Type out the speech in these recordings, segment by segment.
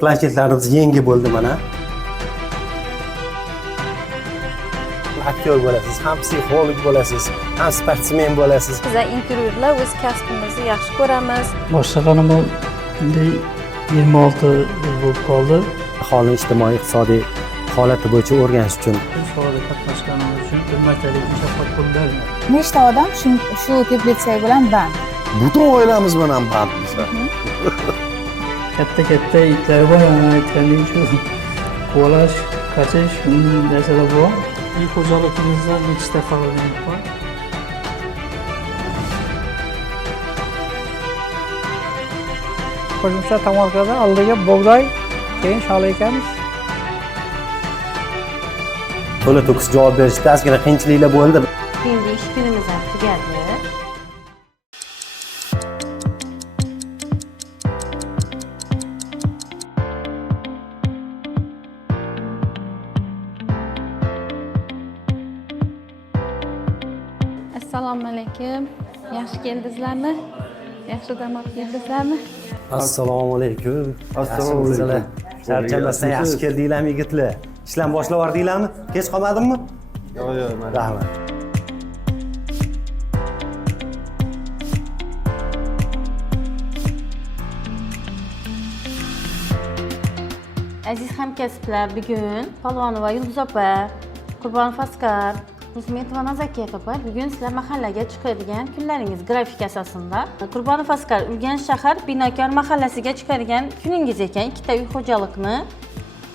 Planshetlarimiz yangi bo'ldi mana. Aktyor bo'lasiz, ham psixolog bo'lasiz, ham sportsmen bo'lasiz. Biz intervyular o'z kasbimizni yaxshi ko'ramiz. Boshlaganim bunday 26 yil bo'lib qoldi. Aholi ijtimoiy-iqtisodiy holati bo'yicha o'rganish uchun Bu sohada qatnashganim uchun bir martalik mukofot qo'llandim. Nechta odam shu teplitsev bilan band? Butun oilamiz bilan bandmiz. Katta itlar bor, aytgandek shu quvalash, qachish, shunday narsalar bor. Uy xo'jaligimizda nechta faoliyat bor. Qo'shimcha tomorqada oldiga bug'doy, keyin shola ekamiz. to'la to'kis javob berishda ozgina qiyinchiliklar bo'ldi. Endi ish kunimiz ham tugadi. Assalomu alaykum. Yaxshi keldingizlarmi? Yaxshi dam olib keldingizlarmi? Assalomu alaykum. Assalomu alaykum. Charchamasdan yaxshi keldinglarmi yigitlar? Ishlarni boshlab yubordinglarmi? Kech qolmadimmi? Yo'q, Rahmat. Aziz hamkasblar, bugun Polvonova Yulduz opa, Qurbonov Asqar, Nusmetova Nazakiya opa, bugun sizlar mahallaga chiqadigan kunlaringiz grafik asosida. Qurbonov Asqar Urganch shahar Binokor mahallasiga chiqadigan kuningiz ekan. Ikkita uy xo'jalikni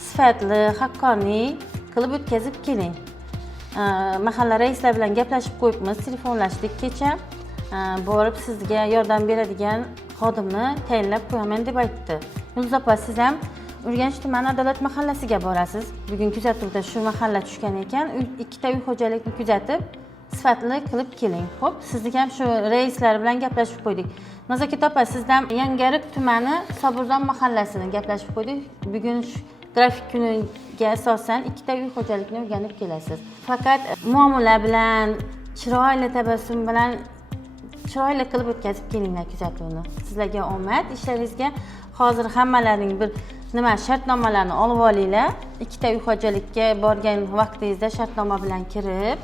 sifatli, haqqoniy qilib o'tkazib keling. Mahalla raislar bilan gaplashib qo'yibmiz, telefonlashdik kecha. Borib sizga yordam beradigan xodimni tayinlab qo'yaman deb aytdi. Yulduz opa, siz ham Urganch tuman Adolat mahallasiga borasiz. Bugun kuzatuvda shu mahalla tushgan ekan. Ikkita uy xo'jalikni kuzatib, sifatli qilib keling. Xo'p, sizni ham shu raislar bilan gaplashib qo'ydik. Nazokat opa, sizdan Yangarik tumani Sobirzon mahallasini gaplashib qo'ydik. Bugun grafik kuniga asosan ikkita uy xo'jalikni o'rganib kelasiz. Faqat muomala bilan, chiroyli tabassum bilan chiroyli qilib o'tkazib kelinglar kuzatuvni. Sizlarga omad, ishlaringizga. Hozir hammalaring bir shartnomalarni olib olinglar. Ikkita uy xo'jalikka borgan vaqtingizda shartnoma bilan kirib,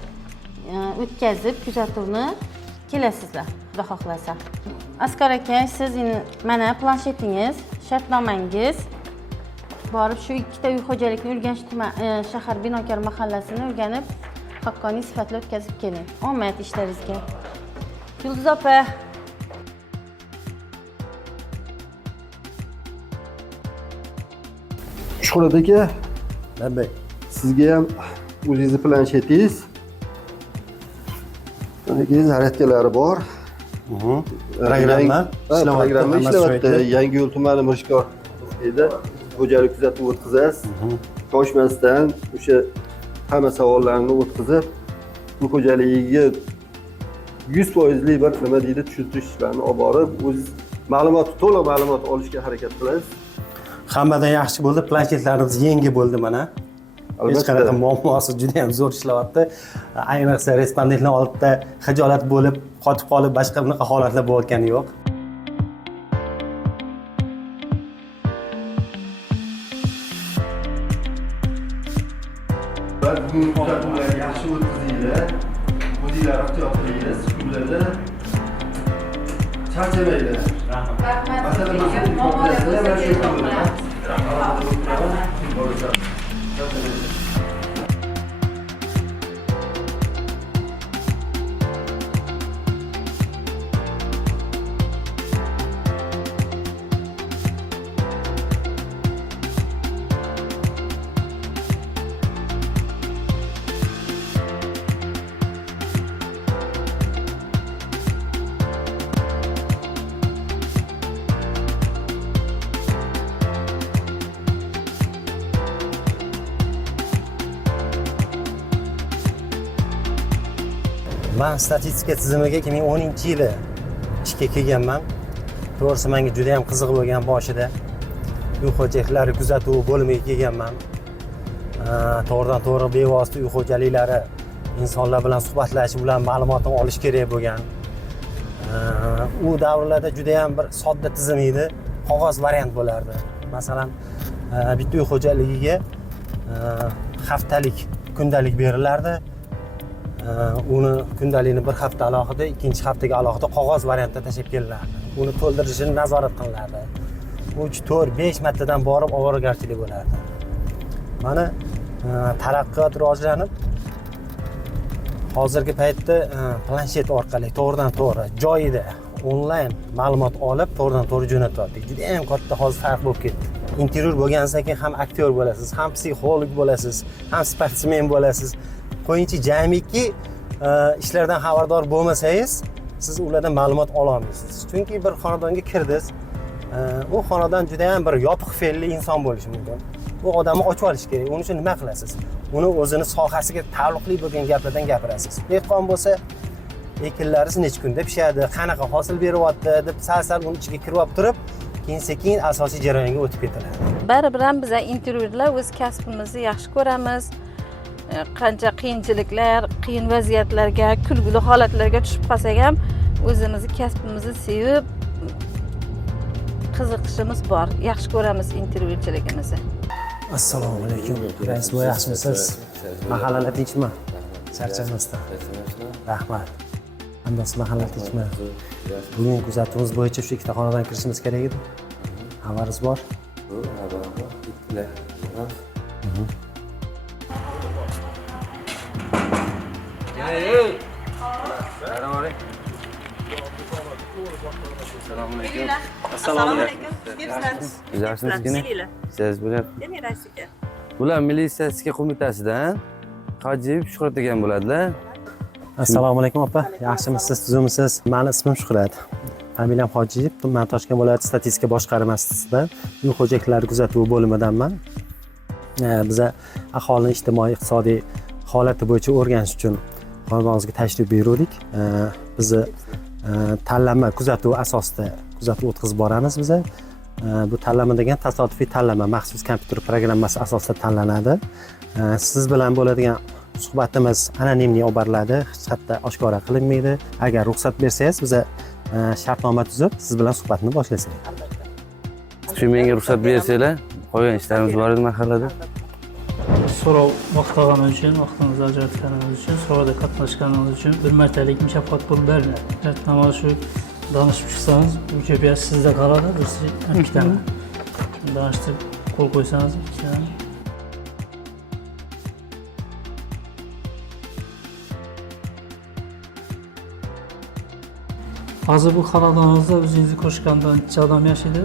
o'tkazib kuzatuvni kelasizlar, xudo xohlasa. Asqar aka, siz mana planshetingiz, shartnomangiz. Borib shu ikkita uy xo'jalikni Urganch tuman shahar Binokor mahallasini o'rganib, haqqoniy sifatli o'tkazib keling. Omad ishlaringizga. Yulduz opa, Shuhrat aka, Nabay. sizga ham o'zingizni planshetingiz, keyin zaryadkalari bor. Programma Programma ishlayapti. Yangiyo'l tumani Mirishkorda xo'jalik kuzatuv o'tkazasiz. Shoshmasdan o'sha hamma savollarni o'tkazib, bu xo'jaligiga 100% bir nima deydi, tushuntirishlarni olib borib, o'z to'liq ma'lumot olishga harakat qilasiz. Hammadan yaxshi bo'ldi, planshetlarimiz yangi bo'ldi mana. Hech qanaqa muammosi juda ham zo'r ishlayapti. Ayniqsa respondentlar oldida xijolat bo'lib, qotib qolib, boshqa bunaqa holatlar bo'layotgani yo'q. Bugun kuzatuvlarni yaxshi o'tkazinglar. O'zinglar ehtiyot qilingiz. Kunlarda charchamaylar. Men statistika tizimiga 2010-yili ishga kelganman. To'g'risi menga juda ham qiziq bo'lgan boshida. Uy xo'jaliklari kuzatuvi bo'limiga kelganman. To'g'ridan to'g'ri bevosita uy xo'jaliklari insonlar bilan suhbatlashish bilan ma'lumotni olish kerak bo'lgan. U davrlarda juda ham bir sodda tizim edi, qog'oz variant bo'lardi. Masalan, bitta uy xo'jaligiga haftalik kundalik berilardi. Uni kundalikni bir hafta alohida, ikkinchi haftaga alohida qog'oz variantda tashlab kelilardi. Uni to'ldirishini nazorat qilinardi. 3, 4, 5 martadan borib ovoragarchilik bo'lardi. Mana taraqqiyot rivojlanib, hozirgi paytda planshet orqali to'g'ridan to'g'ri joyida onlayn ma'lumot olib, to'g'ridan to'g'ri jo'natyapti. Juda ham katta hozir farq bo'lib ketdi. Intervyur bo'lgandan keyin ham aktyor bo'lasiz, ham psixolog bo'lasiz, ham sportsmen bo'lasiz. Qo'yingchi jamiki ishlardan xabardor bo'lmasangiz, siz ulardan ma'lumot ola olmaysiz. Chunki bir xonadonga kirdingiz, u xonadon juda ham bir yopiq fe'lli inson bo'lishi mumkin. Bu odamni ochib olish kerak. Uning uchun nima qilasiz? Uni o'zini sohasiga taalluqli bo'lgan gaplardan gapirasiz. Dehqon bo'lsa, ekinlaringiz necha kunda pishadi, qanaqa hosil beryapti deb sal uning ichiga kirib olib turib, keyin sekin asosiy jarayonga o'tib ketiladi. Baribir ham biz intervyular o'z kasbimizni yaxshi ko'ramiz. Qancha qiyinchiliklar, qiyin vaziyatlarga, kulgili holatlarga tushib qolsak ham o'zimizni kasbimizni sevib qiziqishimiz bor. Yaxshi ko'ramiz intervyuchiligimizni. Assalomu alaykum. Rais bo'y yaxshimisiz? Mahallalar tinchmi? Charchamasdan. Rahmat. Hamdasi mahalla tinchmi? Bugun kuzatuvimiz bo'yicha shu ikkita xonadan kirishimiz kerak edi. Xabaringiz bor? Assalomu alaykum. Yaxshimisizlar? Siz bilan. Bular Milliy statistika qo'mitasidan Hojiyev Shuhrat degan bo'ladilar. Assalomu alaykum opa. Yaxshimisiz, tuzumisiz? Meni ismim Shuhrat. Familiyam Hojiyev, tuman Toshkent viloyati statistika boshqarmasidan uy xo'jaliklari kuzatuvi bo'limidanman. Biza aholining ijtimoiy-iqtisodiy holati bo'yicha o'rganish uchun xonadonimizga tashrif buyurdik. Bizni tanlama kuzatuv asosida kuzatuv o'tkazib boramiz biza. Bu tanlama degan tasodifiy tanlama, maxsus kompyuter programmasi asosida tanlanadi. Siz bilan bo'ladigan suhbatimiz anonimniy olib boriladi, hech qayerda oshkora qilinmaydi. Agar ruxsat bersangiz, biza shartnoma tuzib, siz bilan suhbatni boshlasak. Shu menga ruxsat bersanglar, qolgan ishlarimiz bor edi mahallada. So'rov vaqtlaganimiz uchun, vaqtimizni ajratganimiz uchun, so'rovda qatnashganimiz uchun bir martalik mukofot pul beriladi. Shartnoma shu danışib chiqsangiz, bu ko'payasi sizda qoladi, biz ikkitani. Shuni danishtirib qo'l qo'ysangiz, ikkitani. Hozir bu xonadoningizda o'zingizni qo'shganda necha odam yashaydi?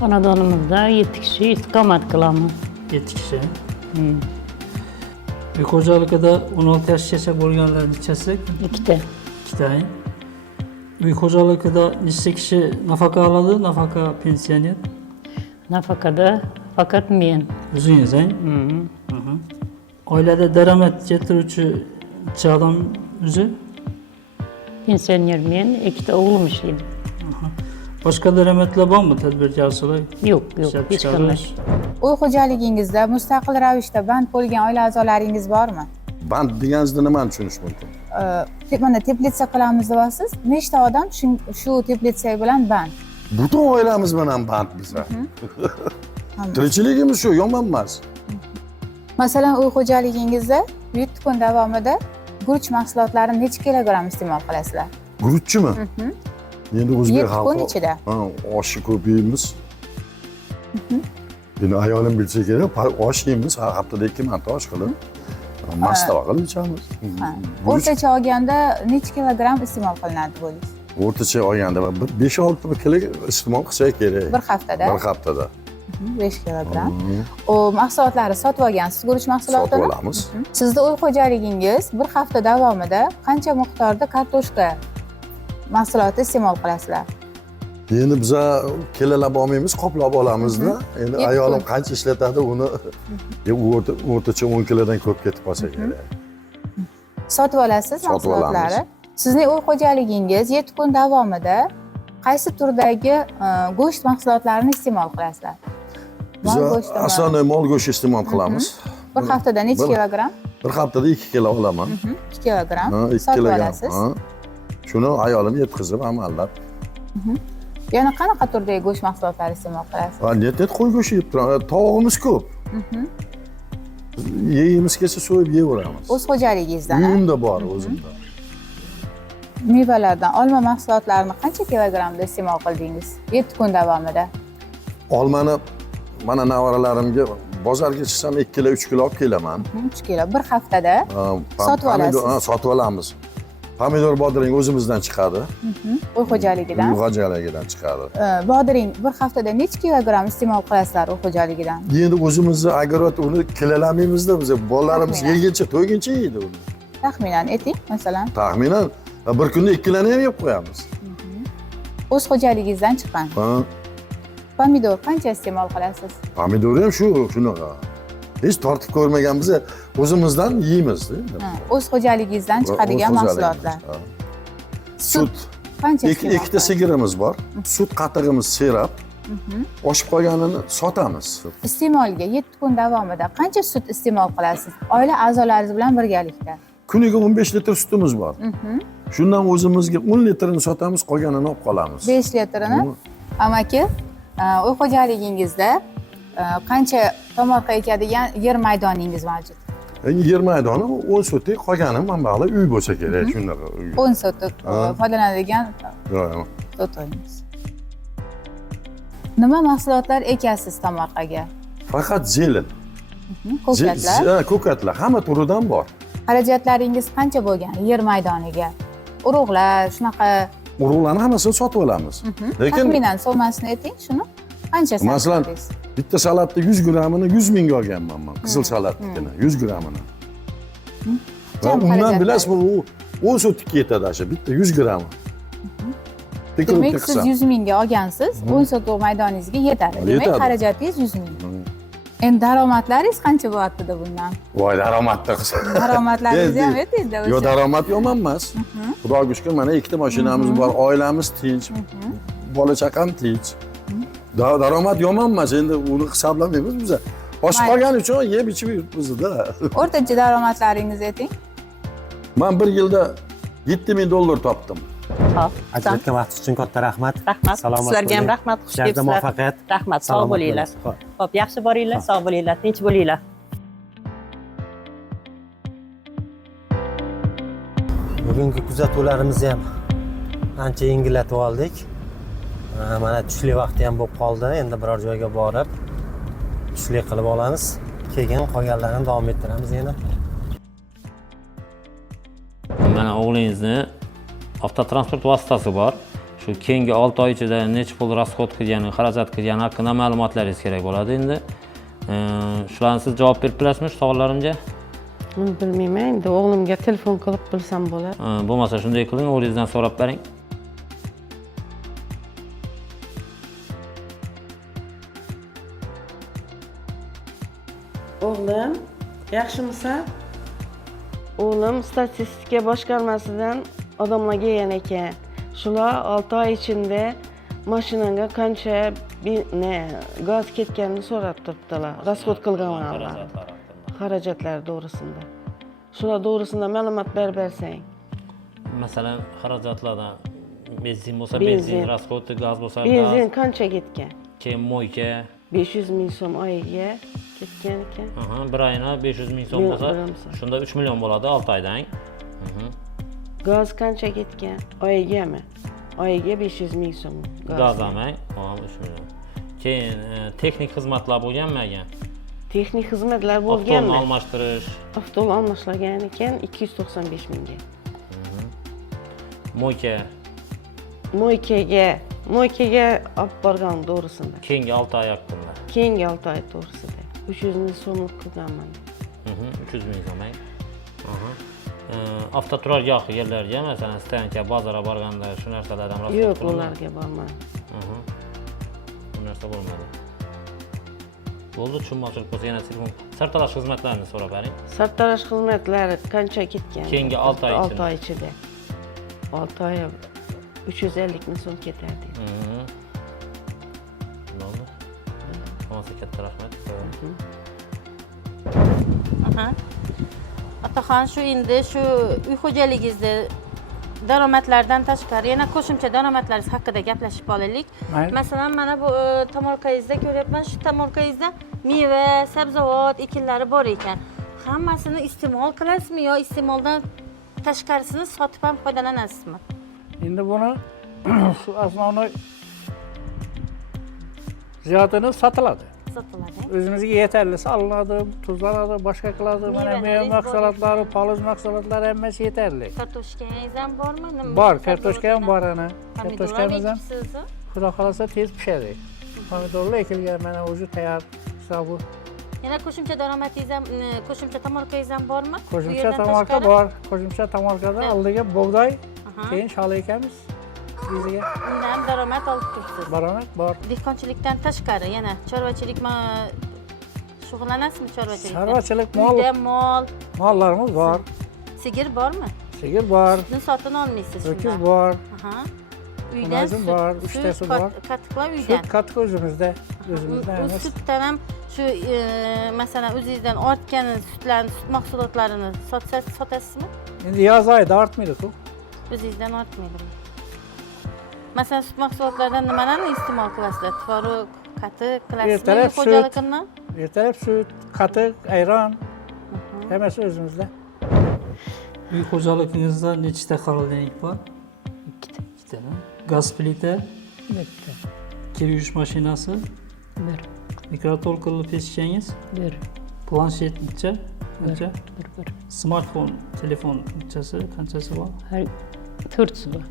Xonadonimizda 7 kishi istiqomat qilamiz. 7 kishi. Uy xo'jaligida 16 yoshgacha bo'lganlar nechasi? 2ta. 2ta. Uy xo'jaligida necha kishi nafaqa oladi, nafaqa pensioner? Nafaqada faqat men. O'zingiz, Oilada daromad keltiruvchi necha odam o'zi? Pensioner men, 2ta o'g'lim ishlaydi. Boshqa daromadlar bormi tadbirkorchilar? Yo'q, hech qanday. Uy xo'jaligingizda mustaqil ravishda band bo'lgan oila a'zolaringiz bormi? Band deganingizni nimani tushunish mumkin? Mana teplitsa qilamiz deyapsiz. Nechta odam shu teplitsa bilan band? Butun oilamiz bilan band biza. Tirikchiligimiz shu, yomon emas. Masalan, uy xo'jaligingizda 7 kun davomida guruch mahsulotlarini necha kilogramm iste'mol qilasizlar? Guruchchimi? Endi o'zbek 7 kun ichida. Oshni ko'p yeymiz. Endi ayolim bilsa kerak, osh yeymiz, har haftada 2 marta osh qilib. Mastava qilib ichamiz. O'rtacha olganda necha kilogramm iste'mol qilinadi bo'lish? O'rtacha olganda 5-6 kilo iste'mol qilsak kerak. Bir haftada? Bir haftada. 5 kilogramm. O mahsulotlarni sotib olgansiz, guruch mahsulotini? Sotib olamiz. Sizning uy xo'jaligingiz bir hafta davomida qancha miqdorda kartoshka mahsuloti iste'mol qilasizlar? Endi biza kelolab olmaymiz, qoplab olamizda. Endi ayolim qancha ishlatadi uni o'rtacha 10 kilodan ko'p ketib qolsa kerak. Sotib olasiz mahsulotlarni. Sizning uy xo'jaligingiz 7 kun davomida qaysi turdagi go'sht mahsulotlarini iste'mol qilasizlar? Biz asosan mol go'shti iste'mol qilamiz. Bir haftada necha kilogramm? Bir haftada 2 kilo olaman. 2 kilogramm sotib olasiz. Shuni ayolim yetkazib amallab. Yana qanaqa turdagi go'sht mahsulotlari iste'mol qilasiz? Net qo'y go'shti yeb turamiz. Tovuqimiz ko'p. Yeyimiz kelsa so'yib yeyveramiz. O'z xo'jaligingizdan. Uyimda bor o'zimda. Mevalardan olma mahsulotlarini qancha kilogrammda iste'mol qildingiz 7 kun davomida? Olmani mana nevaralarimga bozorga chiqsam 2 kilo 3 kilo olib kelaman. 3 kilo bir haftada sotib olasiz. Sotib olamiz. Pomidor bodring o'zimizdan chiqadi. Uy xo'jaligidan. Uy xo'jaligidan chiqadi. Bodring bir haftada necha kilogramm iste'mol qilasizlar uy xo'jaligidan? Endi o'zimizni огород uni kilolamaymiz-da biz. Bolalarimiz yeguncha, to'yguncha yeydi uni. Taxminan ayting, masalan. Taxminan bir kunda 2 kiloni ham yeb qo'yamiz. O'z xo'jaligingizdan chiqqan. Pomidor qancha iste'mol qilasiz? Pomidor ham shunaqa. Hech tortib ko'rmaganmiz, o'zimizdan yeymiz. O'z xo'jaligingizdan chiqadigan mahsulotlar. Sut. Qancha iste'mol? Ikkita sigirimiz bor. Sut qatig'imiz serap. Oshib qolganini sotamiz. Iste'molga 7 kun davomida qancha sut iste'mol qilasiz? Oila a'zolaringiz bilan birgalikda. Kuniga 15 litr sutimiz bor. Shundan o'zimizga 10 litrini sotamiz, qolganini olib qolamiz. 5 litrini. Amaki, uy xo'jaligingizda qancha tomorqa ekadigan yer maydoningiz mavjud? Yer maydoni 10 sotik, qolgani manbali uy bo'lsa kerak, shunaqa uy. 10 sotik foydalanadigan Yo'q. sotingiz. Nima mahsulotlar ekasiz tomorqaga? Faqat zelin. Ko'katlar. Ko'katlar hamma turidan bor. Xarajatlaringiz qancha bo'lgan yer maydoniga? Urug'lar, shunaqa Urug'larni hammasini sotib olamiz. Lekin taxminan sommasini ayting, shuni. Qancha masalan, sarfladingiz? bitta salatni 100 grammini 100 mingga olganman men. Qizil salatnikini 100 grammini. Undan bilasiz, bu 10 sotikka yetadi o'sha bitta 100 grammi. Demak, siz 100 mingga olgansiz, 10 sotuq maydoningizga yetadi. Demak, xarajatingiz 100 ming. Endi daromadlaringiz qancha bo'lyapti bundan? Voy, daromadda qilsa. Daromadlaringizni ham aytingda o'sha. Yo'q, daromad yomon emas. Xudoga shukr, mana ikkita mashinamiz bor, oilamiz tinch, bola chaqam tinch. Daromad yomon emas, endi uni hisoblamaymiz biz. Oshib qolgani uchun yeb ichib yuribmiz-da. O'rtacha daromadlaringizni ayting. Men bir yilda $7,000 topdim. Xo'p. Ajratgan vaqt uchun katta rahmat. Rahmat. Salomat Sizlarga ham bo'ling. rahmat, xush Ishlarda kelibsizlar. muvaffaqiyat. Rahmat, sog' Salomat bo'linglar. bo'ling. Xo'p, yaxshi boringlar, sog' bo'linglar, tinch bo'linglar. Bugungi kuzatuvlarimizni ham ancha yengillatib oldik. Mana tushlik vaqti ham bo'lib qoldi. Endi biror joyga borib tushlik qilib olamiz. Keyin qolganlarini davom ettiramiz yana. Mana o'g'lingizni avtotransport vositasi bor. Shu keyingi 6 oy ichida necha pul rasxod qilgani, xarajat qilgani haqida ma'lumotlaringiz kerak bo'ladi endi. Shularni siz javob berib bilasizmi shu savollarimga? Buni bilmayman, endi o'g'limga telefon qilib bilsam bo'ladi. Bo'lmasa shunday qiling, o'g'lingizdan so'rab bering. O'g'lim, yaxshimisan? O'g'lim statistika boshqarmasidan odamlar kelgan ekan. Shular 6 oy ichida mashinanga qancha gaz ketganini so'rab turibdilar. Rasxod qilganlar. Xarajatlar to'g'risida. Shular to'g'risida ma'lumot bersang. Masalan, xarajatlardan benzin bo'lsa, benzin rasxodi, gaz bo'lsa, gaz. Benzin qancha ketgan? Keyin mo'yka 500 ming so'm oyiga ketgan ekan. bir oyina 500 ming so'm bo'lsa, shunda 3 million bo'ladi 6 oydan. Gaz qancha ketgan? Oyigami? Oyiga 500 ming so'm. Gaz amay, 3 million. Keyin texnik xizmatlar bo'lganmi agar? Texnik xizmatlar bo'lganmi? Avtobusni almashtirish. Avtobus almashtirgan ekan 295 mingga. Mo'ykaga olib borgan to'g'risida. Keyingi 6 oy haqqında. Keyingi 6 oy to'g'risida. 300 ming so'm qilganman. 300 ming so'm. Avtoturargoh yerlarga, masalan, stansiya, bozorga borganda shu narsalardan rasxod Yo'q, ularga borman. Bu narsa bo'lmadi. Bo'ldi, tushunmovchilik bo'lsa yana telefon. Sartalash xizmatlarini so'rab bering. Sartalash xizmatlari qancha ketgan? Keyingi 6 oy ichida. 6 oy ichida. 6 oy 350 ming so'm ketadi. Bo'ldi. Bo'lsa katta rahmat. Otaxon, shu endi shu uy xo'jaligingizda daromadlardan tashqari yana qo'shimcha daromadlaringiz haqida gaplashib olaylik. Mayli. Masalan, mana bu tomorkangizda ko'ryapman, shu tomorkangizda meva, sabzavot ekinlari bor ekan. Hammasini iste'mol qilasizmi yo iste'moldan tashqarisini sotib ham foydalanasizmi? Endi buni shu asosiy ziyodini sotiladi. Sotiladi. O'zimizga yetarlisi olinadi, tuzlanadi, boshqa qiladi. Mana meva mahsulotlari, poliz mahsulotlari hammasi yetarli. Kartoshkangiz ham bormi? Bor, kartoshka ham bor ana. Kartoshkamiz ham ekibsiz. xudo xolasa tez pishadi. Pomidorlar ekilgan mana o'zi tayyor hisobi. Yana qo'shimcha daromadingiz ham, qo'shimcha tomorkangiz ham bormi? Bu Qo'shimcha yerdan tomorka tashqari? bor. Qo'shimcha tomorkada oldiga bug'doy, keyin shola ekamiz. Bizga Undan ham daromad olib turibsiz. daromad bor. Dehqonchilikdan tashqari yana chorvachilik shug'ullanasizmi chorvachilikda? Chorvachilik mol, Uyda mol, mollarimiz bor. sigir bormi? Sigir bor, Sutni sotib olmaysiz shundan. ho'kiz bor, Aha. Uydan Qimazim bor, uchtasi bor. Qatiqlar uydan. sut qatiq o'zimizda. O'zimizda U emas. sutdan ham shu masalan o'zingizdan ortgan sutlarni, sut mahsulotlarini sotasizmi? Endi yoz oyida ortmaydi-ku. O'zingizdan ortmaydimi? Masalan, sut mahsulotlaridan nimalarni iste'mol qilasizlar? Tvorog, qatiq qilasizmi? Ertalab sut. Xo'jaliqdan? Ertalab sut, qatiq, ayron hammasi o'zimizda. Uy xo'jaligingizda nechta холодильник bor? Ikkita. Gaz plita, Bitta. kir yuvish mashinasi, Bir. mikroto'lqinli pechkangiz, Bir. planshet necha? Necha? Bir. Smartfon, telefon qanchasi bor? Har 4 bor.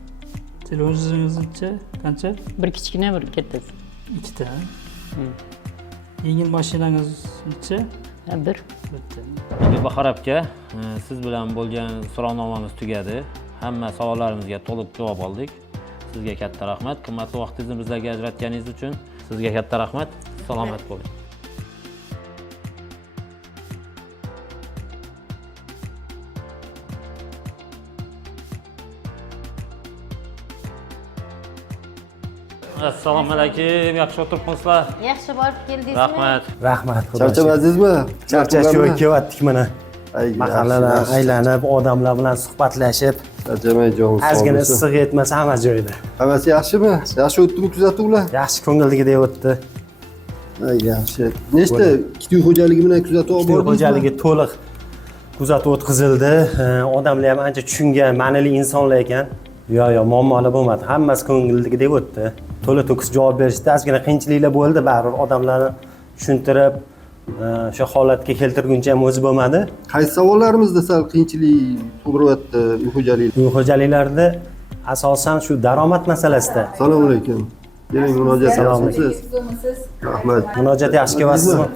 Televizoringiz necha? Qancha? Bir kichkina, bir kattasi. Ikkita. Yengil mashinangiz necha? Bir. Bitta. Endi Bahor aka, siz bilan bo'lgan so'rovnomamiz tugadi. Hamma savollarimizga to'liq javob oldik. Sizga katta rahmat. Qimmatli vaqtingizni bizlarga ajratganingiz uchun sizga katta rahmat. Salomat bo'ling. Assalomu alaykum. Yaxshi o'tiribsizlar? Yaxshi borib keldingizmi? Rahmat. Rahmat. Charchamadingizmi? Charchash yo'q, kelyaptik mana. Ay, Mahallalar yaxshi. aylanib, odamlar bilan suhbatlashib, Charchamay jonim sog' ozgina bo'lsin. issiq etmasa hamma joyda. Hammasi yaxshimi? Yaxshi o'tdimi kuzatuvlar? Yaxshi ko'ngildagidek o'tdi. Ay, yaxshi. Nechta kitob xo'jaligi bilan kuzatuv olib Kitob bordingizmi? xo'jaligi to'liq kuzatuv o'tkazildi. Odamlar ham ancha tushungan, ma'nili insonlar ekan. Yo'q, muammolar bo'lmadi. Hammasi ko'ngildagidek o'tdi. To'la to'kis javob berishdi. Ozgina qiyinchiliklar bo'ldi, baribir odamlarni tushuntirib, o'sha holatga keltirguncha ham o'zi bo'lmadi. Qaysi savollarimizda sal qiyinchilik tug'diryapti uy xo'jaligi? Uy xo'jaliklarida asosan shu daromad masalasida. Assalomu alaykum. Keling, murojaat Assalomu qilasiz. Rahmat. Murojaat yaxshi kelyapsizmi?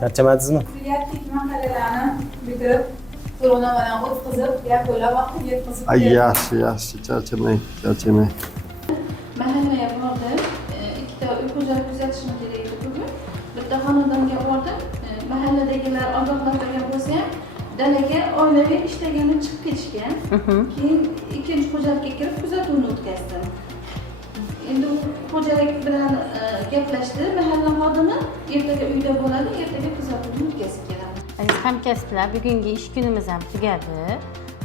Charchamadingizmi? Kulyaptik mahallalarni bitirib, so'rovnomalarni o'tkazib, yakunlab vaqtiga yetkazib Ay, yaxshi, yaxshi. Charchamang, charchamang. Mahallaga bordim. Ikkita uy xo'jaligi kuzatishim kerak edi bugun. Bitta xonadonga bordim. Mahalladagilar ogohlantirgan bo'lsa ham, dalaga oilaviy ishlagani chiqib ketishgan. Keyin ikkinchi xo'jalikka kirib kuzatuvni o'tkazdim. Endi u xo'jalik bilan gaplashdi. Mahalla xodimi ertaga uyda bo'ladi, ertaga kuzatuvni o'tkazib keladi. Aziz hamkasblar, bugungi ish kunimiz ham tugadi.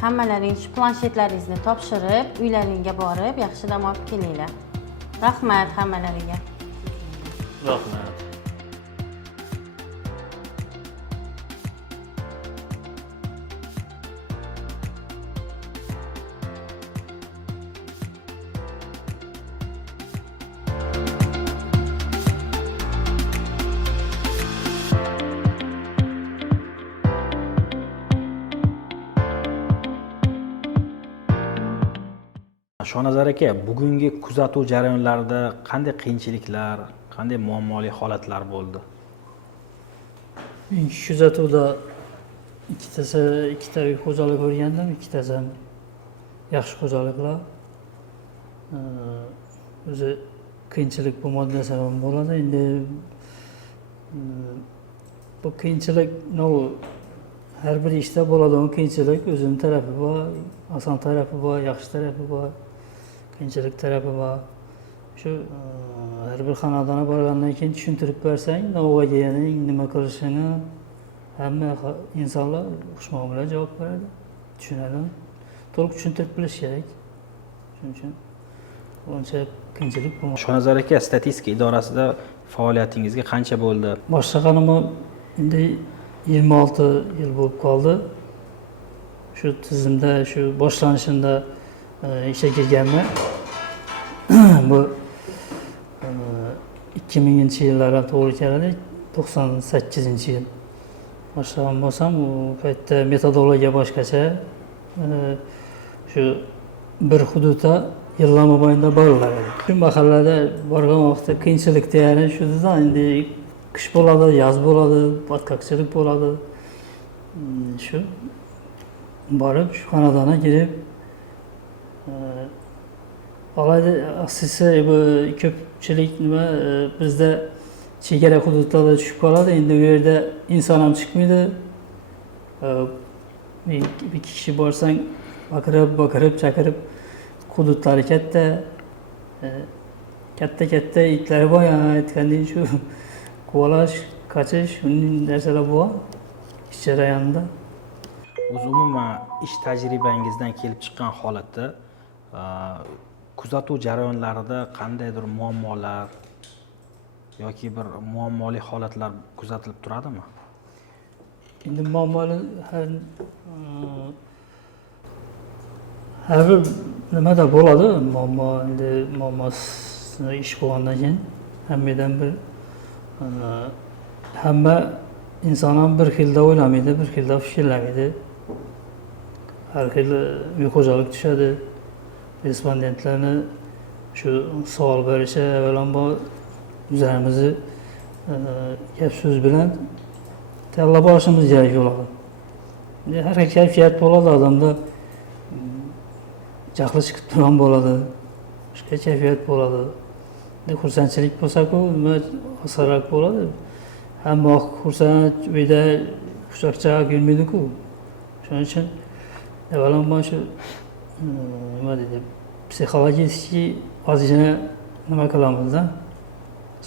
Hammalaring shu planshetlaringizni topshirib, uylaringga borib, yaxshi dam olib kelinglar. Rahmat hammalariga. Rahmat. Shonazar aka, bugungi kuzatuv jarayonlarida qanday qiyinchiliklar, qanday muammoli holatlar bo'ldi? Kuzatuvda ikkita uy xo'jalik ko'rgandim, ikkitasi ham yaxshi xo'jaliklar. O'zi qiyinchilik bo'lmadi desam ham bo'ladi. Endi bu qiyinchilik har bir ishda bo'ladigan qiyinchilik o'zining tarafi bor, oson tarafi bor, yaxshi tarafi bor, qiyinchilik tarafi bor. Shu har bir xonadonga borgandan keyin tushuntirib bersang, navbaga nima qilishini hamma insonlar xushmuomala javob beradi, tushunadi. to'liq tushuntirib bilish kerak. Shuning uchun uncha qiyinchilik bo'lmadi. Shonazar aka, statistika idorasida faoliyatingizga qancha bo'ldi? Boshlaganim endi 26 yil bo'lib qoldi. Shu tizimda, shu boshlanishida ishga kirganman. Bu 2000-yillarga to'g'ri keladi. 98-yil boshlagan bo'lsam, u paytda metodologiya boshqacha. Shu bir hududda yillar mobaynida borilar edi. Shu mahallada borgan vaqtda qiyinchilikda, ya'ni shu dizdan endi qish bo'ladi, yoz bo'ladi, botqoqchilik bo'ladi. Shu borib shu xonadonga kirib olayda asosiy bu ko'pchilik nima bizda chegara hududlarda tushib qoladi. Endi u yerda inson ham chiqmaydi. Bir kishi borsang baqirib chaqirib, hududlari katta itlar bor, yani aytgandek shu quvalash, qachish, shunday narsalar bor ish jarayonida. O'z umuman ish tajribangizdan kelib chiqqan holatda kuzatuv jarayonlarida qandaydir muammolar yoki bir muammoli holatlar kuzatilib turadimi? Endi muammoli har bir nimada bo'ladi. Muammo endi muammosini ish qilgandan keyin hammadan bir hamma inson ham bir xilda o'ylamaydi, bir xilda fikrlamaydi. Har xil uy xo'jalik tushadi. Respondentlarni shu savol berishi avvalambor o'zimizni gap so'z bilan tanlab olishimiz kerak bo'ladi. Har xil kayfiyat bo'ladi odamda. Jahli chiqib turgan bo'ladi. Boshqa kayfiyat bo'ladi. Xursandchilik bo'lsa-ku, nima osonroq bo'ladi. Hamma xursand, uyda quchoqchaq yurmaydi-ku. Shuning uchun avvalambor shu nima deydi, psixologik ozgina nima qilamiz-da,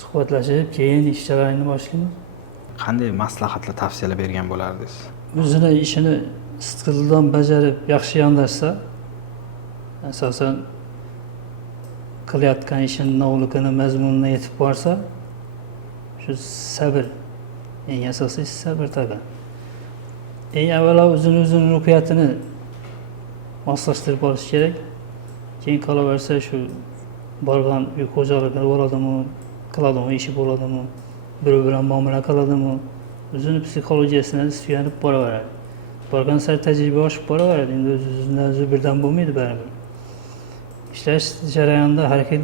suhbatlashib, keyin ish jarayonini boshlaymiz. Qanday maslahatlar, tavsiyalar bergan bo'lardingiz? O'zini ishini sidqidildan bajarib, yaxshi yondashsa, asosan qilayotgan ishini novligini, mazmunini yetib borsa, shu sabr, eng asosiysi sabr taqa. Eng avvalo o'zini ruhiyatini moslashtirib olish kerak. Keyin qolaversa shu borgan uy xo'jaligi bo'ladimi, qiladimi, ishi bo'ladimi, biri bilan muomala qiladimi, o'zini psixologiyasidan suyanib boraveradi. Borgan sari tajriba oshib boraveradi. Endi o'zi birdan bo'lmaydi baribir. Ishlash jarayonida har xil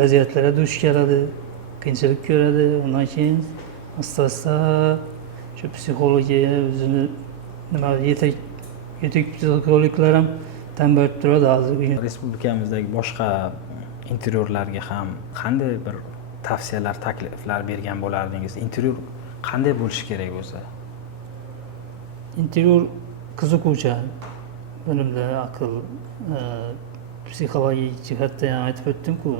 vaziyatlarga duch keladi, qiyinchilik ko'radi. Undan keyin asta-asta shu psixologiya o'zini nima yetuk psixologlar ham tan berib turadi hozirgi respublikamizdagi boshqa interyorlarga ham qanday bir tavsiyalar, takliflar bergan bo'lardingiz? Interyor qanday bo'lishi kerak o'zi? Interyor qiziquvchan, bilimli, aql, psixologik jihatdan ham aytib o'tdim-ku,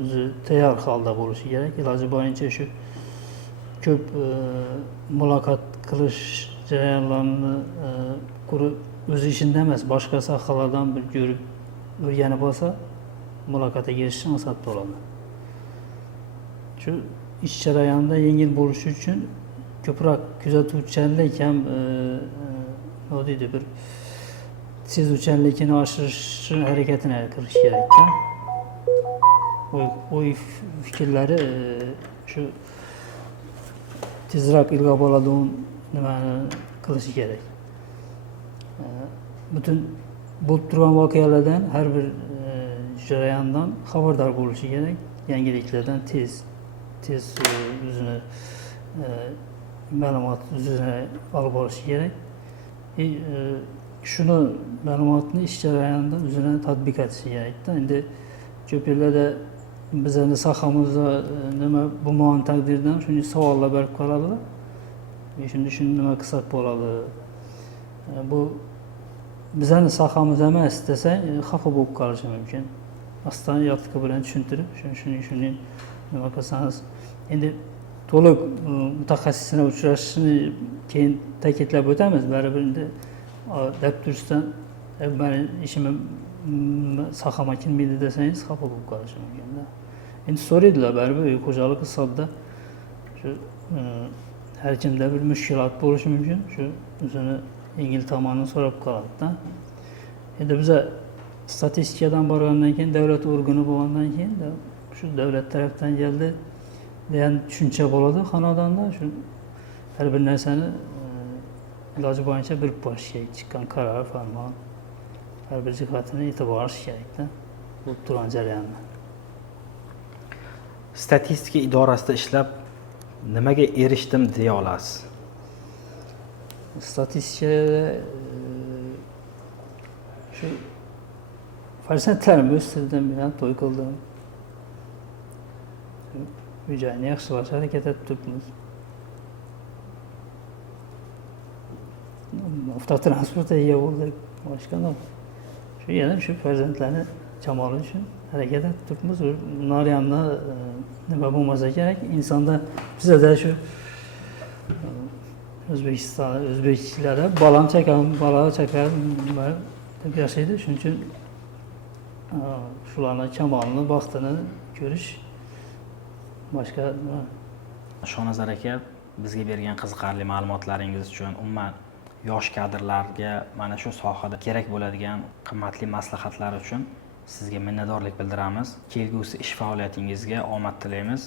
o'zi tayyor holda bo'lishi kerak. Iloji boricha shu ko'p muloqot qilish jarayonlarini ko'rib, o'zi ishida emas, boshqa sohalardan bir ko'rib o'rganib olsa, muloqotga kirishish oson bo'ladi. Shu ish jarayonida yengil bo'lishi uchun ko'proq kuzatuvchanlik ham nima deydi, bir sezuvchanlikni oshirish harakatini qilish kerak-da. O'y fikrlari shu tezroq ilg'ab oladigan nimani qilishi kerak. Butun bo'lib turgan voqealardan, har bir jarayondan xabardor bo'lishi kerak. Yangiliklardan tez o'zini ma'lumot o'zini olib borishi kerak. Shuni ma'lumotni ish jarayonida o'zini tatbiq etishi kerak-da. Endi ko'p yillarda bizning sohamizda nima bo'lmagan taqdirdan shunday savollar berib qoladilar. Shuni nima qilsak bo'ladi? Bu bizning sohamiz emas desang, xafa bo'lib qolishi mumkin. Aslan yo'qligi bilan tushuntirib, shuni nima qilsangiz, endi to'liq mutaxassisga uchrashishni keyin ta'kidlab o'tamiz. Baribir endi dab turishdan meni ishimni saqama kelmaydi desangiz xafa bo'lib qolishi mumkinda. Endi so'raydilar baribir uy xo'jaligi hisobida shu har kimda bir mushkulot bo'lishi mumkin. Shu o'zini yengil tomonini so'rab qoladida. Endi biza statistikadan borgandan keyin, davlat organi bo'lgandan keyin shu davlat tarafdan keldi degan tushuncha bo'ladi xonadonda. Shu har bir narsani iloji bo'yicha bilib borish kerak. Chiqqan qaror, farmon har bir jihatini e'tibor olish kerakda. Bu turgan jarayonni. Statistika idorasida ishlab nimaga erishdim deya olasiz? Statistikada shu farzandlarimni o'stirdim, bilan to'y qildim. Uy-joyni yaxshilashga harakat etib turibmiz. Avtotransportga ega bo'ldik, boshqa shu yana shu farzandlarni jamoli uchun harakat etib turibmiz. Nariyamda nima bo'lmasa kerak, insonda bizada shu o'zbekchilari bolam chakam, bola chakam deb yashaydi. Shuning uchun shularni kamolini, baxtini ko'rish boshqa nima. Shonazar aka, bizga bergan qiziqarli ma'lumotlaringiz uchun, umuman yosh kadrlarga mana shu sohada kerak bo'ladigan qimmatli maslahatlar uchun sizga minnatdorlik bildiramiz. Kelgusi ish faoliyatingizga omad tilaymiz.